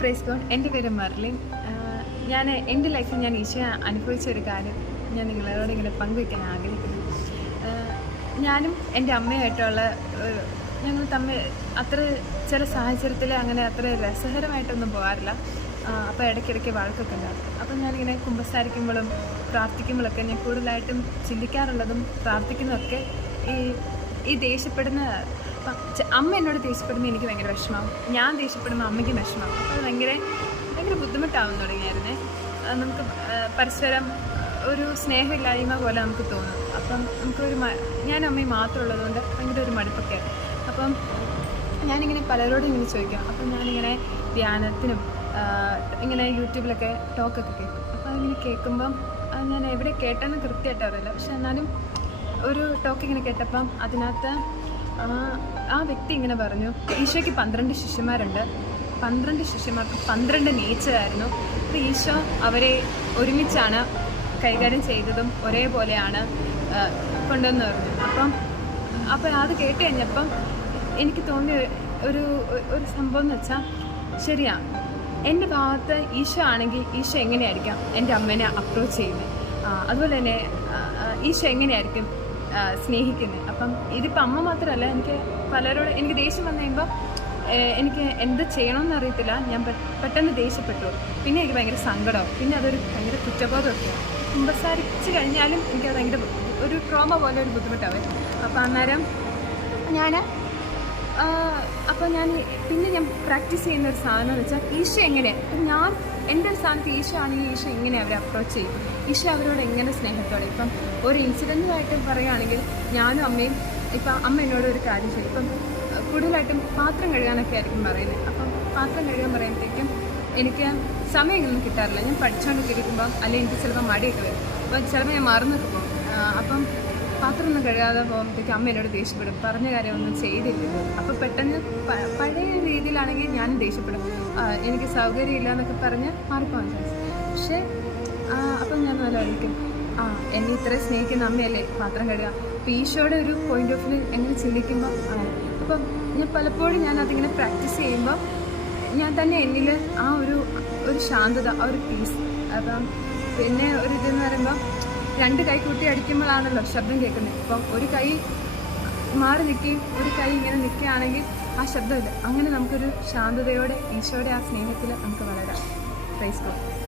Praise God. എൻ്റെ പേര് Merlin. ഞാൻ എൻ്റെ ലൈഫിൽ ഞാൻ ഈശോ അനുഭവിച്ച ഒരു കാര്യം ഞാൻ നിങ്ങളോട് ഇങ്ങനെ പങ്കുവയ്ക്കാൻ ആഗ്രഹിക്കുന്നു. ഞാനും എൻ്റെ അമ്മയുമായിട്ടുള്ള ഞങ്ങൾ തമ്മിൽ അത്ര ചില സാഹചര്യത്തിൽ അങ്ങനെ അത്ര രസകരമായിട്ടൊന്നും പോകാറില്ല. അപ്പോൾ ഇടയ്ക്കിടയ്ക്ക് വഴക്കൊക്കെ ഉണ്ടാകും. അപ്പോൾ ഞാനിങ്ങനെ കുമ്പസാരിക്കുമ്പോഴും പ്രാർത്ഥിക്കുമ്പോഴൊക്കെ ഞാൻ കൂടുതലായിട്ടും ചിന്തിക്കാറുള്ളതും പ്രാർത്ഥിക്കുന്നതൊക്കെ ഈ ദേഷ്യപ്പെടുന്ന അമ്മ എന്നോട് ദേഷ്യപ്പെടുമ്പോൾ എനിക്ക് ഭയങ്കര വിഷമമാവും, ഞാൻ ദേഷ്യപ്പെടുമ്പോൾ അമ്മയ്ക്ക് വിഷമമാവും. അപ്പോൾ അത് ഭയങ്കര ബുദ്ധിമുട്ടാവും തുടങ്ങിയായിരുന്നേ. നമുക്ക് പരസ്പരം ഒരു സ്നേഹമില്ലായ്മ പോലെ നമുക്ക് തോന്നും. അപ്പം ഞാൻ അമ്മയും മാത്രം ഉള്ളതുകൊണ്ട് ഭയങ്കര ഒരു മടുപ്പൊക്കെ. അപ്പം ഞാനിങ്ങനെ പലരോടും ഇങ്ങനെ ചോദിക്കാം. അപ്പം ഞാനിങ്ങനെ ധ്യാനത്തിനും ഇങ്ങനെ യൂട്യൂബിലൊക്കെ ടോക്കൊക്കെ കേൾക്കും. അപ്പോൾ അതിങ്ങനെ കേൾക്കുമ്പം ഞാൻ എവിടെ കേട്ടെന്ന് കൃത്യമായിട്ട് അറിയില്ല, പക്ഷെ എന്നാലും ഒരു ടോക്ക് ഇങ്ങനെ കേട്ടപ്പം അതിനകത്ത് ആ വ്യക്തി ഇങ്ങനെ പറഞ്ഞു, ഈശോയ്ക്ക് 12 ശിഷ്യന്മാരുണ്ട്, 12 ശിഷ്യന്മാർക്ക് 12 നേച്ചറായിരുന്നു. അപ്പോൾ ഈശോ അവരെ ഒരുമിച്ചാണ് കൈകാര്യം ചെയ്തതും ഒരേപോലെയാണ് കൊണ്ടുവന്ന് പറഞ്ഞു. അപ്പം അത് കേട്ട് കഴിഞ്ഞപ്പം എനിക്ക് തോന്നിയ ഒരു സംഭവം എന്ന് വെച്ചാൽ, ശരിയാ, എൻ്റെ ഭാഗത്ത് ഈശോ ആണെങ്കിൽ ഈശോ എങ്ങനെയായിരിക്കാം എൻ്റെ അമ്മേനെ അപ്രോച്ച് ചെയ്യുന്നത്, അതുപോലെ തന്നെ ഈശോ എങ്ങനെയായിരിക്കും സ്നേഹിക്കുന്നത്. അപ്പം ഇതിപ്പോൾ അമ്മ മാത്രമല്ല, എനിക്ക് ദേഷ്യം വന്നു കഴിയുമ്പോൾ എനിക്ക് എന്ത് ചെയ്യണമെന്ന് അറിയത്തില്ല. ഞാൻ പെട്ടെന്ന് ദേഷ്യപ്പെട്ടു, പിന്നെ എനിക്ക് ഭയങ്കര സങ്കടമാവും, പിന്നെ അതൊരു ഭയങ്കര കുറ്റബോധമൊക്കെയാണ്. കുമ്പസാരിച്ച് കഴിഞ്ഞാലും എനിക്കത് ഭയങ്കര ഒരു ട്രോമ പോലെ ഒരു ബുദ്ധിമുട്ടാവേ. അപ്പോൾ അന്നേരം ഞാൻ പ്രാക്ടീസ് ചെയ്യുന്ന ഒരു സാധനം എന്ന് വെച്ചാൽ, ഈശോ എങ്ങനെയാണ്, ഞാൻ എൻ്റെ സ്ഥാനത്ത് ഈശോ ആണെങ്കിൽ ഈശോ എങ്ങനെ അവരെ അപ്രോച്ച് ചെയ്യും, ഈശോ അവരോട് എങ്ങനെ സ്നേഹത്തോടെ. ഇപ്പം ഒരു ഇൻസിഡൻറ്റുമായിട്ട് പറയുകയാണെങ്കിൽ, ഞാനും അമ്മയും ഇപ്പം അമ്മ എന്നോട് ഒരു കാര്യം ചെയ്യും. ഇപ്പം കൂടുതലായിട്ടും പാത്രം കഴുകാനൊക്കെ ആയിരിക്കും പറയുന്നത്. അപ്പം പാത്രം കഴുകാൻ പറയുമ്പോഴത്തേക്കും എനിക്ക് സമയമൊന്നും കിട്ടാറില്ല. ഞാൻ പഠിച്ചുകൊണ്ടിരിക്കുമ്പോൾ അല്ലെങ്കിൽ എനിക്ക് ചിലപ്പോൾ മടിയൊക്കെ വരും. അപ്പോൾ ചിലപ്പോൾ ഞാൻ മറന്നൊക്കെ പോകും. അപ്പം പാത്രം ഒന്നും കഴുകാതെ പോകുമ്പോഴത്തേക്ക് അമ്മ എന്നോട് ദേഷ്യപ്പെടും, പറഞ്ഞ കാര്യമൊന്നും ചെയ്തില്ലല്ലോ. അപ്പോൾ പെട്ടെന്ന് പഴയ രീതിയിലാണെങ്കിൽ ഞാനും ദേഷ്യപ്പെടും, എനിക്ക് സൗകര്യമില്ല എന്നൊക്കെ പറഞ്ഞ് മാറിപ്പോകാൻ ചാൻസ്. പക്ഷേ അപ്പം ഞാൻ നല്ല ഒരിക്കും, എന്നെ ഇത്രയും സ്നേഹിക്കുന്ന അമ്മയല്ലേ പാത്രം കഴുകുക. അപ്പോൾ ഈശോയുടെ ഒരു പോയിന്റ് ഓഫ് വ്യൂ എങ്ങനെ ചിന്തിക്കുമ്പോൾ അങ്ങനെ. അപ്പം ഞാൻ പലപ്പോഴും അതിങ്ങനെ പ്രാക്ടീസ് ചെയ്യുമ്പോൾ ഞാൻ തന്നെ എന്നിൽ ആ ഒരു ശാന്തത, ആ ഒരു പീസ്. അപ്പം പിന്നെ ഒരു ഇതെന്ന് പറയുമ്പോൾ, 2 കൈ കൂട്ടി അടിക്കുമ്പോഴാണല്ലോ ശബ്ദം കേൾക്കുന്നത്. ഇപ്പം ഒരു കൈ മാറി നിൽക്കുകയും ഒരു കൈ ഇങ്ങനെ നിൽക്കുകയാണെങ്കിൽ ആ ശബ്ദമില്ല. അങ്ങനെ നമുക്കൊരു ശാന്തതയോടെ ഈശോയുടെ ആ സ്നേഹത്തിൽ നമുക്ക് വളരാം. Praise God.